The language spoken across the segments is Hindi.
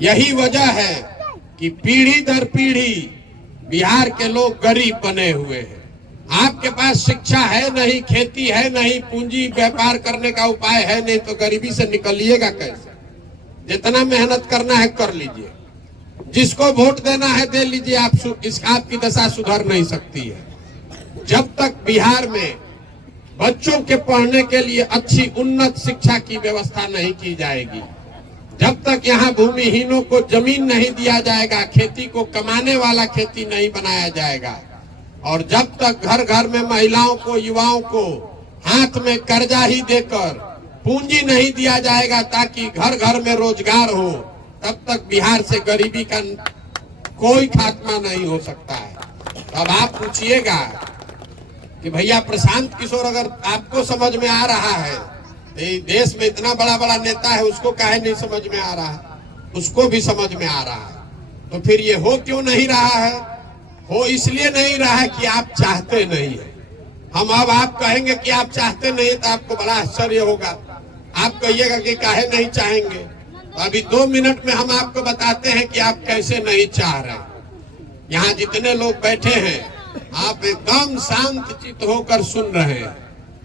यही वजह है कि पीढ़ी दर पीढ़ी बिहार के लोग गरीब बने हुए हैं। आपके पास शिक्षा है नहीं, खेती है नहीं, पूंजी व्यापार करने का उपाय है नहीं, तो गरीबी से निकलिएगा कैसे? जितना मेहनत करना है कर लीजिए, जिसको वोट देना है दे लीजिए, आपकी दशा सुधर नहीं सकती है। जब तक बिहार में बच्चों के पढ़ने के लिए अच्छी उन्नत शिक्षा की व्यवस्था नहीं की जाएगी, जब तक यहाँ भूमिहीनों को जमीन नहीं दिया जाएगा, खेती को कमाने वाला खेती नहीं बनाया जाएगा, और जब तक घर घर में महिलाओं को, युवाओं को हाथ में कर्जा ही देकर पूंजी नहीं दिया जाएगा ताकि घर घर में रोजगार हो, तब तक बिहार से गरीबी का कोई खात्मा नहीं हो सकता है। अब आप पूछिएगा कि भैया प्रशांत किशोर अगर आपको समझ में आ रहा है, देश में इतना बड़ा बड़ा नेता है, उसको काहे नहीं समझ में आ रहा है? उसको भी समझ में आ रहा है। तो फिर ये हो क्यों नहीं रहा है? हो इसलिए नहीं रहा है कि आप चाहते नहीं है। हम अब आप कहेंगे कि आप चाहते नहीं, तो आपको बड़ा आश्चर्य होगा। आप कहिएगा कि काहे नहीं चाहेंगे, तो अभी 2 मिनट में हम आपको बताते हैं कि आप कैसे नहीं चाह रहे। यहाँ जितने लोग बैठे हैं, आप एकदम शांत चित्त होकर सुन रहे हैं।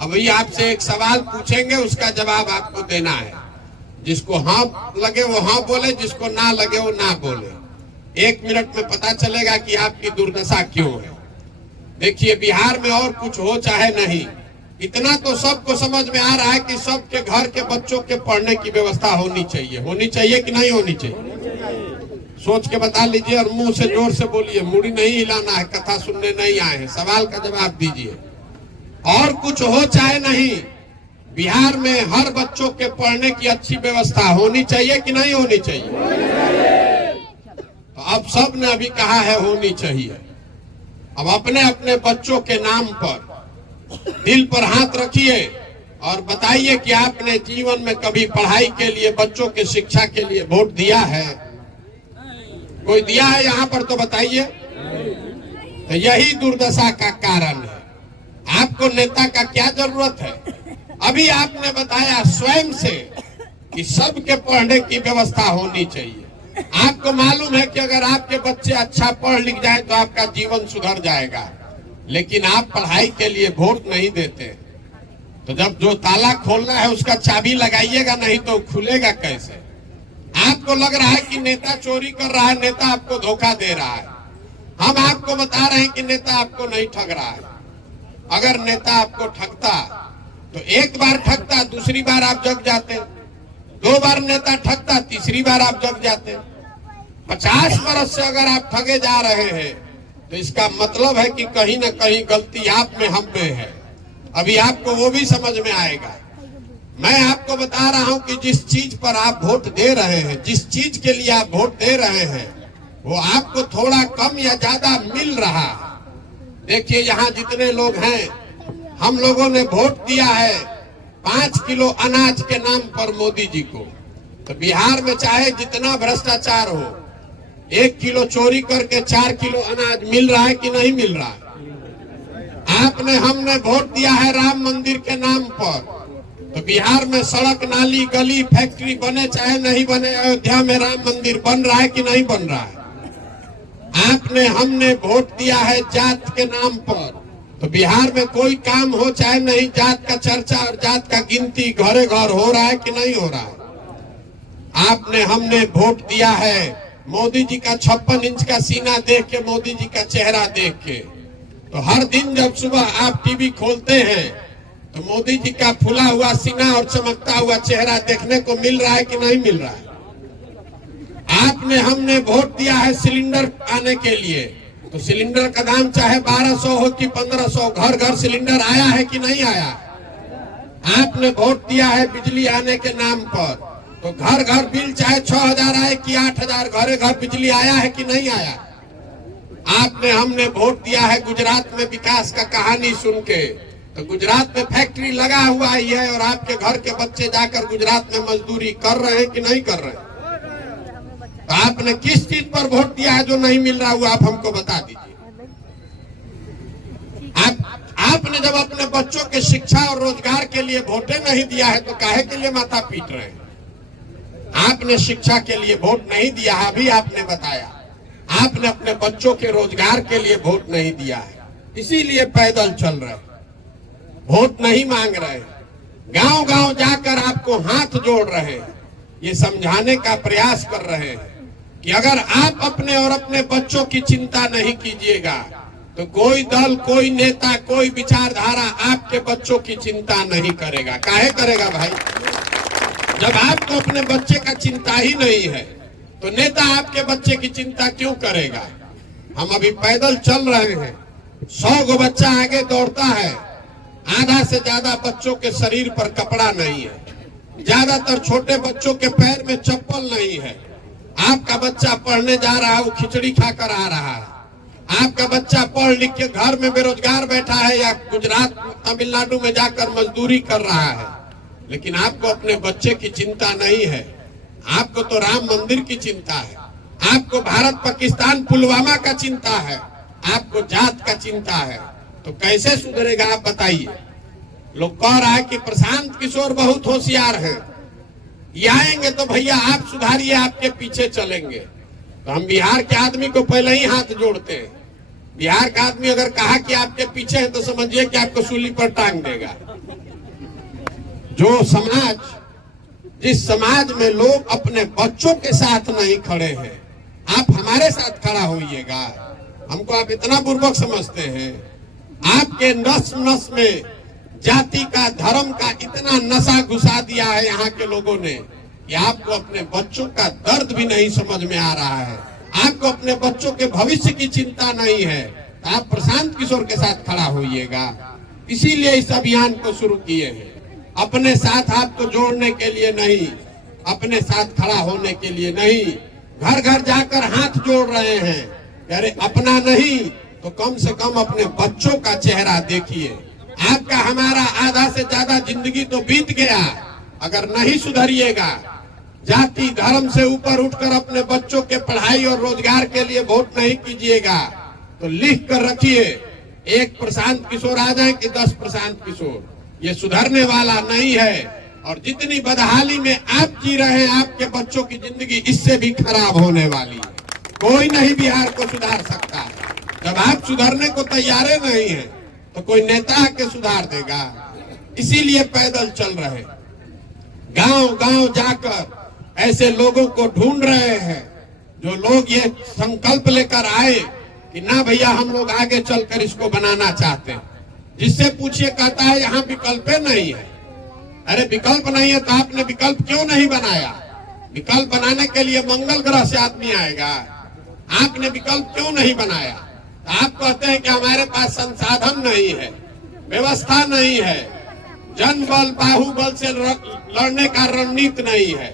अभी आपसे एक सवाल पूछेंगे, उसका जवाब आपको देना है। जिसको हाँ लगे वो हाँ बोले, जिसको ना लगे वो ना बोले। 1 मिनट में पता चलेगा कि आपकी दुर्दशा क्यों है। देखिए, बिहार में और कुछ हो चाहे नहीं, इतना तो सबको समझ में आ रहा है कि सबके घर के बच्चों के पढ़ने की व्यवस्था होनी चाहिए। होनी चाहिए कि नहीं होनी चाहिए? सोच के बता लीजिए और मुंह से जोर से बोलिए। मुड़ी नहीं हिलाना है, कथा सुनने नहीं आए हैं। सवाल का जवाब दीजिए। और कुछ हो चाहे नहीं, बिहार में हर बच्चों के पढ़ने की अच्छी व्यवस्था होनी चाहिए कि नहीं होनी चाहिए? तो अब सब ने अभी कहा है होनी चाहिए। अब अपने अपने बच्चों के नाम पर दिल पर हाथ रखिए और बताइए कि आपने जीवन में कभी पढ़ाई के लिए, बच्चों के शिक्षा के लिए वोट दिया है? कोई दिया है यहाँ पर? तो बताइए। तो यही दुर्दशा का कारण है। आपको नेता का क्या जरूरत है? अभी आपने बताया स्वयं से कि सबके पढ़ने की व्यवस्था होनी चाहिए। आपको मालूम है कि अगर आपके बच्चे अच्छा पढ़ लिख जाए तो आपका जीवन सुधर जाएगा, लेकिन आप पढ़ाई के लिए वोट नहीं देते। तो जब जो ताला खोलना है उसका चाबी लगाइएगा, नहीं तो खुलेगा कैसे? आपको लग रहा है कि नेता चोरी कर रहा है, नेता आपको धोखा दे रहा है। हम आपको बता रहे हैं कि नेता आपको नहीं ठग रहा है। अगर नेता आपको ठगता तो एक बार ठगता, दूसरी बार आप जग जाते। 2 बार नेता ठगता, तीसरी बार आप जग जाते। 50 बरस से अगर आप ठगे जा रहे हैं तो इसका मतलब है कि कहीं ना कहीं गलती आप में, हम में है। अभी आपको वो भी समझ में आएगा। मैं आपको बता रहा हूं कि जिस चीज पर आप वोट दे रहे हैं, जिस चीज के लिए आप वोट दे रहे हैं, वो आपको थोड़ा कम या ज्यादा मिल रहा है। देखिए, यहाँ जितने लोग हैं, हम लोगों ने वोट दिया है 5 किलो अनाज के नाम पर मोदी जी को। तो बिहार में चाहे जितना भ्रष्टाचार हो, 1 किलो चोरी करके 4 किलो अनाज मिल रहा है कि नहीं मिल रहा है? हमने वोट दिया है राम मंदिर के नाम पर। तो बिहार में सड़क, नाली, गली, फैक्ट्री बने चाहे नहीं बने, अयोध्या में राम मंदिर बन रहा है कि नहीं बन रहा है? हमने वोट दिया है जात के नाम पर। तो बिहार में कोई काम हो चाहे नहीं, जात का चर्चा और जात का गिनती घरे घर हो रहा है कि नहीं हो रहा है? हमने वोट दिया है मोदी जी का 56 इंच का सीना देख के, मोदी जी का चेहरा देख के। तो हर दिन जब सुबह आप टीवी खोलते हैं तो मोदी जी का फूला हुआ सीना और चमकता हुआ चेहरा देखने को मिल रहा है कि नहीं मिल रहा है? हमने वोट दिया है सिलेंडर आने के लिए। तो सिलेंडर का दाम चाहे 1200 हो कि 1500, घर घर सिलेंडर आया है कि नहीं आया? आपने वोट दिया है बिजली आने के नाम पर। तो घर घर बिल चाहे 6000 आए कि 8000, घरे घर बिजली आया है कि नहीं आया? हमने वोट दिया है गुजरात में विकास का कहानी सुन के। तो गुजरात में फैक्ट्री लगा हुआ ही है और आपके घर के बच्चे जाकर गुजरात में मजदूरी कर रहे हैं कि नहीं कर रहे हैं? तो आपने किस चीज पर वोट दिया है जो नहीं मिल रहा हुआ, आप हमको बता दीजिए। आपने जब अपने बच्चों के शिक्षा और रोजगार के लिए वोटे नहीं दिया है तो काहे के लिए माथा पीट रहे हैं? आपने शिक्षा के लिए वोट नहीं दिया, अभी आपने बताया। आपने अपने बच्चों के रोजगार के लिए वोट नहीं दिया है, इसीलिए पैदल चल रहे, वोट नहीं मांग रहे, गांव गांव जाकर आपको हाथ जोड़ रहे हैं, ये समझाने का प्रयास कर रहे हैं कि अगर आप अपने और अपने बच्चों की चिंता नहीं कीजिएगा तो कोई दल, कोई नेता, कोई विचारधारा आपके बच्चों की चिंता नहीं करेगा। काहे करेगा भाई? जब आपको अपने बच्चे का चिंता ही नहीं है तो नेता आपके बच्चे की चिंता क्यों करेगा? हम अभी पैदल चल रहे हैं, 100 गो बच्चा आगे दौड़ता है, आधा से ज्यादा बच्चों के शरीर पर कपड़ा नहीं है, ज्यादातर छोटे बच्चों के पैर में चप्पल नहीं है। आपका बच्चा पढ़ने जा रहा है, वो खिचड़ी खाकर आ रहा है। आपका बच्चा पढ़ लिख के घर में बेरोजगार बैठा है या गुजरात, तमिलनाडु में जाकर मजदूरी कर रहा है, लेकिन आपको अपने बच्चे की चिंता नहीं है। आपको तो राम मंदिर की चिंता है, आपको भारत पाकिस्तान पुलवामा का चिंता है, आपको जात का चिंता है। तो कैसे सुधरेगा आप बताइए? लोग कह रहा है कि प्रशांत किशोर बहुत होशियार है, ये आएंगे तो भैया आप सुधारिए, आपके पीछे चलेंगे। तो हम बिहार के आदमी को पहले ही हाथ जोड़ते हैं। बिहार का आदमी अगर कहा कि आपके पीछे है तो समझिए कि आपको सूली पर टांग देगा। जो समाज, जिस समाज में लोग अपने बच्चों के साथ नहीं खड़े हैं, आप हमारे साथ खड़ा होइएगा। हमको आप इतना बुर्बक समझते हैं? आपके नस नस में जाति का, धर्म का इतना नशा घुसा दिया है यहाँ के लोगों ने कि आपको अपने बच्चों का दर्द भी नहीं समझ में आ रहा है। आपको अपने बच्चों के भविष्य की चिंता नहीं है, तो आप प्रशांत किशोर के साथ खड़ा होइएगा। इसीलिए इस अभियान को शुरू किए हैं, अपने साथ आपको जोड़ने के लिए नहीं, अपने साथ खड़ा होने के लिए नहीं। घर घर जाकर हाथ जोड़ रहे हैं, अरे अपना नहीं तो कम से कम अपने बच्चों का चेहरा देखिए। आपका हमारा आधा से ज्यादा जिंदगी तो बीत गया। अगर नहीं सुधरिएगा, जाति धर्म से ऊपर उठकर अपने बच्चों के पढ़ाई और रोजगार के लिए वोट नहीं कीजिएगा तो लिख कर रखिए, एक प्रशांत किशोर आ जाए कि 10 प्रशांत किशोर, ये सुधरने वाला नहीं है। और जितनी बदहाली में आप जी रहे हैं, आपके बच्चों की जिंदगी इससे भी खराब होने वाली है। कोई नहीं बिहार को सुधार सकता है। जब आप सुधरने को तैयार नहीं है तो कोई नेता आके सुधार देगा? इसीलिए पैदल चल रहे, गांव गांव जाकर ऐसे लोगों को ढूंढ रहे हैं जो लोग ये संकल्प लेकर आए कि ना भैया हम लोग आगे चलकर इसको बनाना चाहते हैं। जिससे पूछिए कहता है यहाँ विकल्प नहीं है। अरे विकल्प नहीं है तो आपने विकल्प क्यों नहीं बनाया? विकल्प बनाने के लिए मंगल ग्रह से आदमी आएगा, आपने विकल्प क्यों नहीं बनाया? आप कहते हैं कि हमारे पास संसाधन नहीं है, व्यवस्था नहीं है, जन बल बाहुबल से लड़ने का रणनीति नहीं है।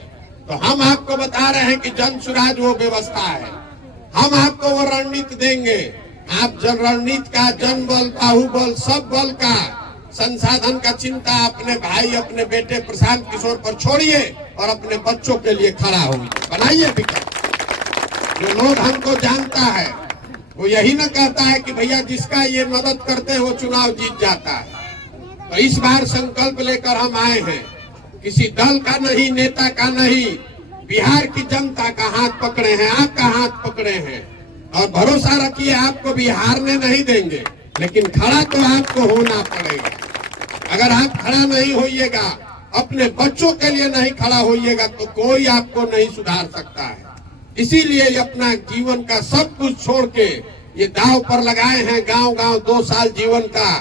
तो हम आपको बता रहे हैं कि जन सुराज वो व्यवस्था है, हम आपको वो रणनीति देंगे। आप जन रणनीति का, जन बल, बाहुबल, सब बल का, संसाधन का चिंता अपने भाई, अपने बेटे प्रशांत किशोर पर छोड़िए और अपने बच्चों के लिए खड़ा होइए, बनाइए विकल्प। जो लोग हमको जानता है वो यही ना कहता है कि भैया जिसका ये मदद करते हैं वो चुनाव जीत जाता है। तो इस बार संकल्प लेकर हम आए हैं, किसी दल का नहीं, नेता का नहीं, बिहार की जनता का हाथ पकड़े हैं, आपका हाथ पकड़े हैं। और भरोसा रखिए आपको भी हारने नहीं देंगे, लेकिन खड़ा तो आपको होना पड़ेगा। अगर आप खड़ा नहीं होइएगा, अपने बच्चों के लिए नहीं खड़ा होइएगा तो कोई आपको नहीं सुधार सकता है। इसीलिए अपना जीवन का सब कुछ छोड़ के ये दांव पर लगाए हैं, गांव गांव 2 साल जीवन का,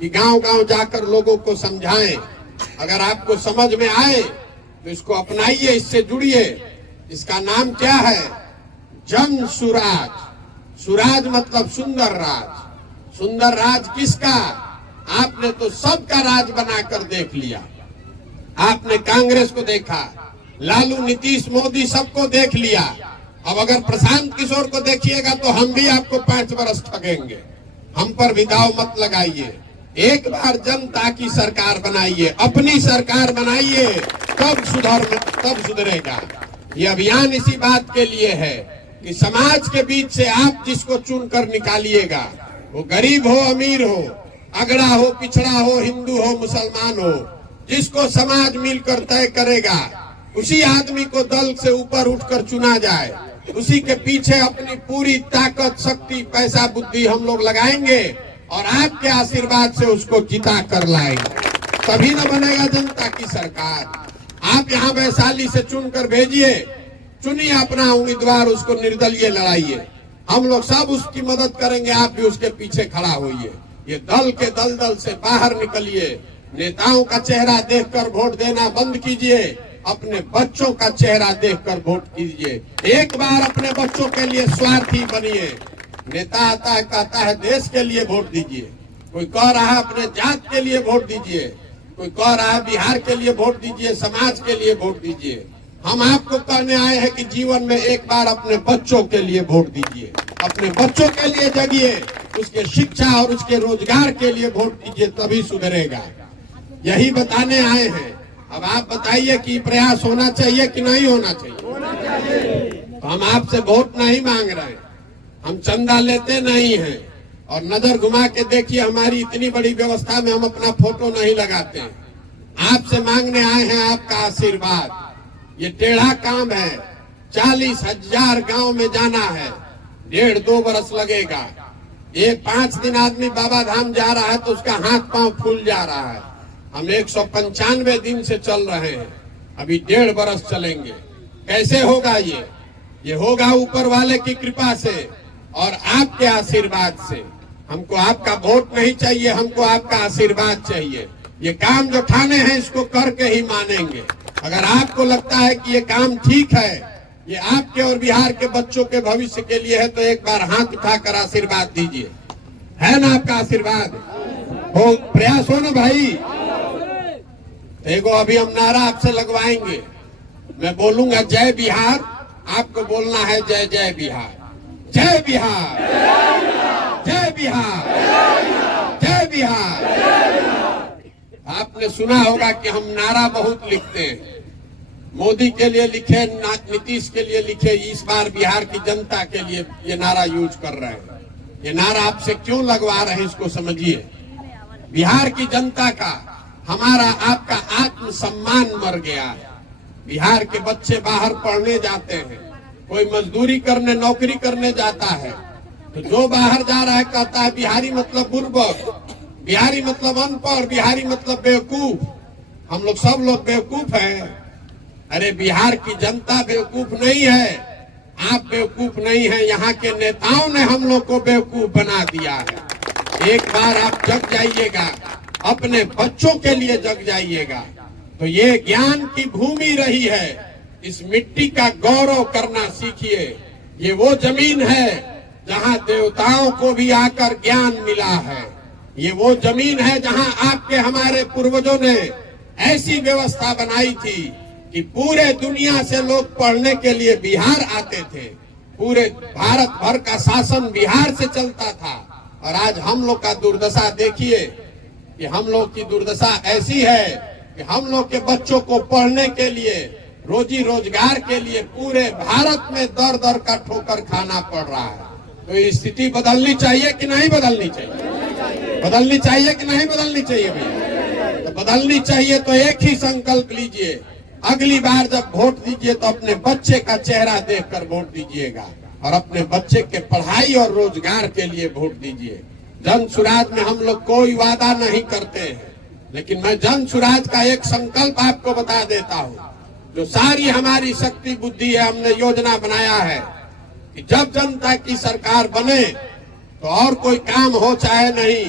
कि गांव गांव जाकर लोगों को समझाएं। अगर आपको समझ में आए तो इसको अपनाइए, इससे जुड़िए। इसका नाम क्या है? जन सुराज। सुराज मतलब सुंदर राज। सुंदर राज किसका? आपने तो सबका राज बनाकर देख लिया। आपने कांग्रेस को देखा, लालू, नीतीश, मोदी सबको देख लिया। अब अगर प्रशांत किशोर को देखिएगा तो हम भी आपको 5 वर्ष ठगेंगे। हम पर भी दाव मत लगाइए। एक बार जनता की सरकार बनाइए, अपनी सरकार बनाइए, तब सुधरेगा। ये अभियान इसी बात के लिए है कि समाज के बीच से आप जिसको चुनकर निकालिएगा, वो गरीब हो, अमीर हो, अगड़ा हो, पिछड़ा हो, हिंदू हो, मुसलमान हो, जिसको समाज मिलकर तय करेगा उसी आदमी को दल से ऊपर उठकर चुना जाए, उसी के पीछे अपनी पूरी ताकत, शक्ति, पैसा, बुद्धि हम लोग लगाएंगे और आपके आशीर्वाद से उसको जिता कर लाएंगे, तभी न बनेगा जनता की सरकार। आप यहाँ वैशाली से चुनकर भेजिए, चुनिए अपना उम्मीदवार, उसको निर्दलीय लड़ाइए, हम लोग सब उसकी मदद करेंगे, आप भी उसके पीछे खड़ा होइए। ये दल के दलदल से बाहर निकलिए, नेताओं का चेहरा देखकर वोट देना बंद कीजिए, अपने बच्चों का चेहरा देखकर वोट कीजिए। एक बार अपने बच्चों के लिए स्वार्थी बनिए। नेता आता है, कहता है देश के लिए वोट दीजिए, कोई कह रहा है अपने जात के लिए वोट दीजिए, कोई कह रहा है बिहार के लिए वोट दीजिए, समाज के लिए वोट दीजिए। हम आपको कहने आए हैं कि जीवन में एक बार अपने बच्चों के लिए वोट दीजिए, अपने बच्चों के लिए जगिए, उसके शिक्षा और उसके रोजगार के लिए वोट दीजिए, तभी सुधरेगा। यही बताने आए हैं। अब आप बताइए कि प्रयास होना चाहिए कि नहीं होना चाहिए? तो हम आपसे वोट नहीं मांग रहे हैं, हम चंदा लेते नहीं हैं, और नजर घुमा के देखिए हमारी इतनी बड़ी व्यवस्था में हम अपना फोटो नहीं लगाते हैं। आपसे मांगने आए हैं आपका आशीर्वाद। ये टेढ़ा काम है, 40,000 गांव में जाना है, 1.5-2 बरस लगेगा। ये 5 दिन आदमी बाबा धाम जा रहा है तो उसका हाथ पांव फूल जा रहा है। हम 195 दिन से चल रहे हैं, अभी 1.5 बरस चलेंगे। कैसे होगा ये होगा ऊपर वाले की कृपा से और आपके आशीर्वाद से। हमको आपका वोट नहीं चाहिए, हमको आपका आशीर्वाद चाहिए। ये काम जो ठाने हैं इसको करके ही मानेंगे। अगर आपको लगता है कि ये काम ठीक है, ये आपके और बिहार के बच्चों के भविष्य के लिए है, तो एक बार हाथ उठाकर आशीर्वाद दीजिए। है ना आपका आशीर्वाद? हो, प्रयास हो ना भाई। देखो अभी हम नारा आपसे लगवाएंगे, मैं बोलूंगा जय बिहार, आपको बोलना है जय जय बिहार, जय बिहार, जय बिहार, जय बिहार। आपने सुना होगा कि हम नारा बहुत लिखते हैं, मोदी के लिए लिखे, नीतीश के लिए लिखे, इस बार बिहार की जनता के लिए ये नारा यूज कर रहे हैं। ये नारा आपसे क्यों लगवा रहे हैं इसको समझिए। बिहार की जनता का, हमारा आपका आत्मसम्मान मर गया है। बिहार के बच्चे बाहर पढ़ने जाते हैं, कोई मजदूरी करने, नौकरी करने जाता है, तो जो बाहर जा रहा है कहता है बिहारी मतलब बुर्बक, बिहारी मतलब अनपढ़, बिहारी मतलब बेवकूफ। हम लोग सब लोग बेवकूफ हैं। अरे बिहार की जनता बेवकूफ नहीं है, आप बेवकूफ नहीं हैं, यहाँ के नेताओं ने हम लोग को बेवकूफ बना दिया है। एक बार आप जग जाइएगा, अपने बच्चों के लिए जग जाइएगा। तो ये ज्ञान की भूमि रही है, इस मिट्टी का गौरव करना सीखिए। ये वो जमीन है जहाँ देवताओं को भी आकर ज्ञान मिला है। ये वो जमीन है जहाँ आपके हमारे पूर्वजों ने ऐसी व्यवस्था बनाई थी कि पूरे दुनिया से लोग पढ़ने के लिए बिहार आते थे। पूरे भारत भर का शासन बिहार से चलता था। और आज हम लोग का दुर्दशा देखिए कि हम लोग की दुर्दशा ऐसी है कि हम लोग के बच्चों को पढ़ने के लिए, रोजी रोजगार के लिए पूरे भारत में दर दर का ठोकर खाना पड़ रहा है। तो ये स्थिति बदलनी चाहिए कि नहीं बदलनी चाहिए? बदलनी चाहिए कि नहीं बदलनी चाहिए भैया? तो बदलनी चाहिए तो एक ही संकल्प लीजिए, अगली बार जब वोट दीजिए तो अपने बच्चे का चेहरा देखकर वोट दीजिएगा और अपने बच्चे के पढ़ाई और रोजगार के लिए वोट दीजिए। जन सुराज में हम लोग कोई वादा नहीं करते हैं, लेकिन मैं जन सुराज का एक संकल्प आपको बता देता हूँ। जो सारी हमारी शक्ति बुद्धि है, हमने योजना बनाया है कि जब जनता की सरकार बने तो और कोई काम हो चाहे नहीं,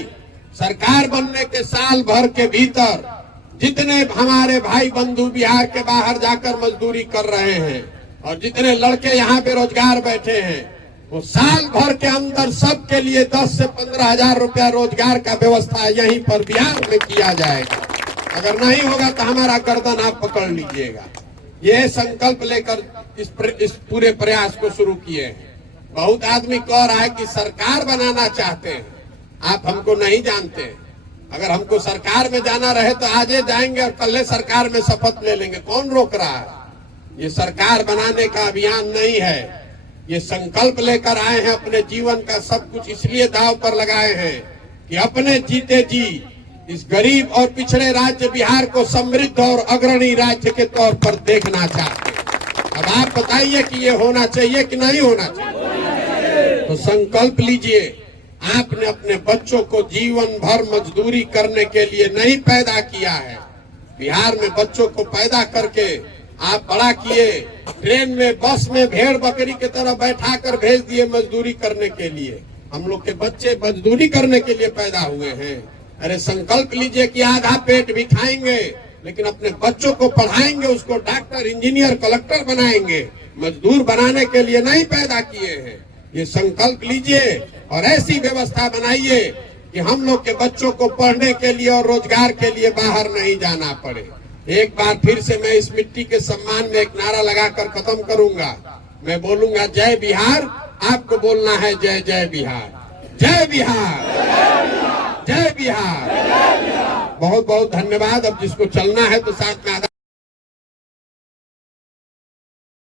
सरकार बनने के साल भर के भीतर जितने हमारे भाई बंधु बिहार के बाहर जाकर मजदूरी कर रहे हैं और जितने लड़के यहाँ बेरोजगार बैठे हैं, वो साल भर के अंदर सबके लिए 10 से 15 हजार रुपया रोजगार का व्यवस्था यहीं पर बिहार में किया जाएगा। अगर नहीं होगा तो हमारा गर्दन आप पकड़ लीजिएगा। ये संकल्प लेकर इस पूरे प्रयास को शुरू किए हैं। बहुत आदमी कह रहा है कि सरकार बनाना चाहते हैं, आप हमको नहीं जानते हैं। अगर हमको सरकार में जाना रहे तो आजे जाएंगे और कल सरकार में शपथ ले लेंगे, कौन रोक रहा है? ये सरकार बनाने का अभियान नहीं है, ये संकल्प लेकर आए हैं। अपने जीवन का सब कुछ इसलिए दांव पर लगाए हैं कि अपने जीते जी इस गरीब और पिछड़े राज्य बिहार को समृद्ध और अग्रणी राज्य के तौर पर देखना चाहते हैं। अब आप बताइए कि ये होना चाहिए कि नहीं होना चाहिए? तो संकल्प लीजिए, आपने अपने बच्चों को जीवन भर मजदूरी करने के लिए नहीं पैदा किया है। बिहार में बच्चों को पैदा करके आप बड़ा किए, ट्रेन में बस में भेड़ बकरी की तरह बैठा कर भेज दिए मजदूरी करने के लिए। हम लोग के बच्चे मजदूरी करने के लिए पैदा हुए हैं। अरे संकल्प लीजिए कि आधा पेट भी खाएंगे, लेकिन अपने बच्चों को पढ़ाएंगे, उसको डॉक्टर इंजीनियर कलेक्टर बनाएंगे। मजदूर बनाने के लिए नहीं पैदा किए हैं। ये संकल्प लीजिए और ऐसी व्यवस्था बनाइए कि हम लोग के बच्चों को पढ़ने के लिए और रोजगार के लिए बाहर नहीं जाना पड़े। एक बार फिर से मैं इस मिट्टी के सम्मान में एक नारा लगाकर खत्म करूंगा। मैं बोलूंगा जय बिहार, आपको बोलना है जय जय बिहार। जय बिहार, जय बिहार। बहुत बहुत धन्यवाद। अब जिसको चलना है तो साथ में